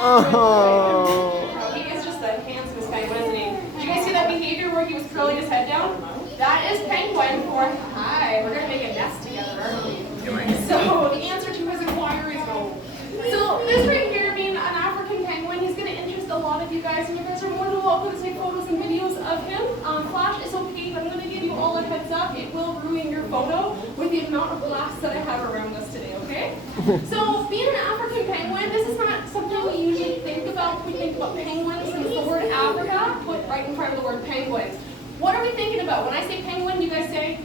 Oh. He is just the handsomest penguin, isn't he? Did you guys see that behavior where he was curling his head down? That is penguin for hi. We're gonna make a nest together, aren't we? So the answer to his inquiry is no. So this right here, being an African penguin, he's gonna interest a lot of you guys, and you guys are more than welcome to take photos and videos of him. Flash is okay, but I'm gonna give you all a heads up. It will ruin your photo with the amount of glass that I have around us today, okay? So being an African penguin, this is not something we usually think about when we think about penguins, and the word Africa put right in front of the word penguins. What are we thinking about? When I say penguin, you guys say?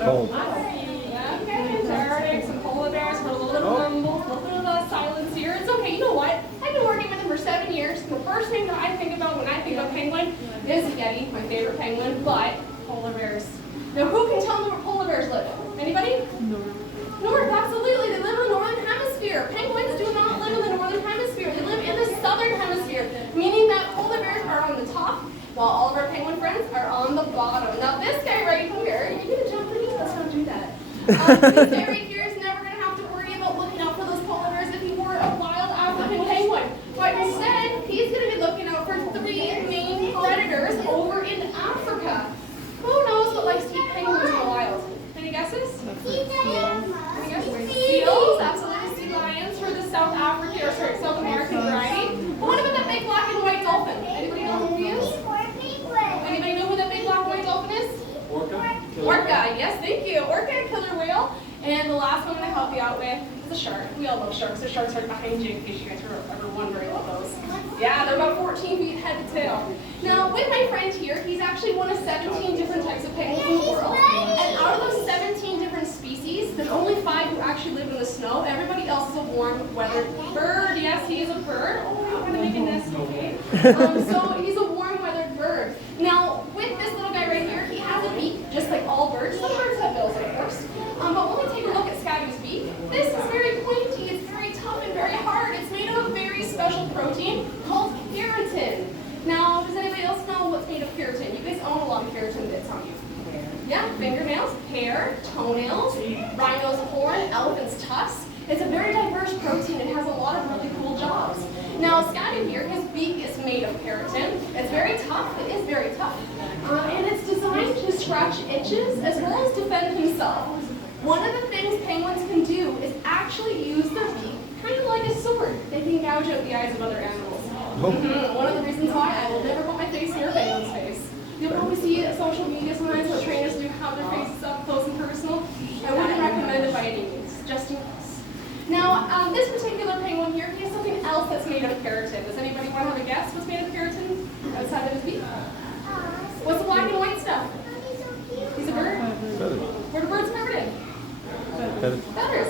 Oh. Yeah, okay, Antarctic, some polar bears, for a little bit of silence here. It's okay, you know what? I've been working with him for 7 years. The first thing that I think about when I think of penguin is Yeti, my favorite penguin, but polar bears. Now who can tell me where polar bears live? Anybody? North, absolutely. They live in the northern hemisphere. Penguins do not live in the northern hemisphere. They live in the southern hemisphere, meaning that polar bears are on the top, while all of our penguin friends are on the bottom. Now this guy right here, you're gonna jump pretty, let's not do that. This guy right here is never gonna have to worry about looking out for those polar bears if he were a wild African penguin. But instead, he's gonna be looking out for 3 main predators over in Africa. Who knows what likes to eat penguins in the wild? Any guesses? Seals, absolutely. Sea lions for the South American variety. But what about that big black and white dolphin? Anybody know who he is? Anybody know who that big black and white dolphin is? Orca, yes, thank you. Orca, killer whale. And the last one I'm going to help you out with is a shark. We all love sharks. The sharks are behind you in case you guys were ever wondering about those. Yeah, they're about 14 feet head to tail. Now, with my friend here, he's actually one of 17 different types of penguins in the world. And out of those 17 different species, there's only 5 who actually live in the snow. Everybody else is a warm-weathered bird. Yes, he is a bird. Oh, I'm going to make a nest, okay? So he's a warm-weathered bird. Now, with this little guy right here, he has a beak, just like all birds. Some birds have bills, of course. But when we take a look at Skadu's beak, this is very pointy, it's very tough and very hard. It's made of a very special protein called keratin. Now, does anybody else know what's made of keratin? You guys own a lot of keratin bits on you. Yeah, fingernails, hair, toenails, rhino's horn, elephant's tusk. It's a very diverse protein. It has a lot of really cool jobs. Now, Skadu here, his beak is made of keratin. It's very tough. It is very tough. And it's designed to scratch itches as well as defend himself. One of the things penguins can do is actually use their beak kind of like a sword. They can gouge out the eyes of other animals. One of the reasons why I will never put my face near a penguin's face. You'll probably see social media sometimes where trainers do have their faces up close and personal. I wouldn't recommend it by any means, just in case. Now, this particular penguin here, he has something else that's made of keratin. Does anybody want to have a guess what's made of keratin outside of his beak? What's the black and white stuff? He's a bird? What are birds covered in? Feathers.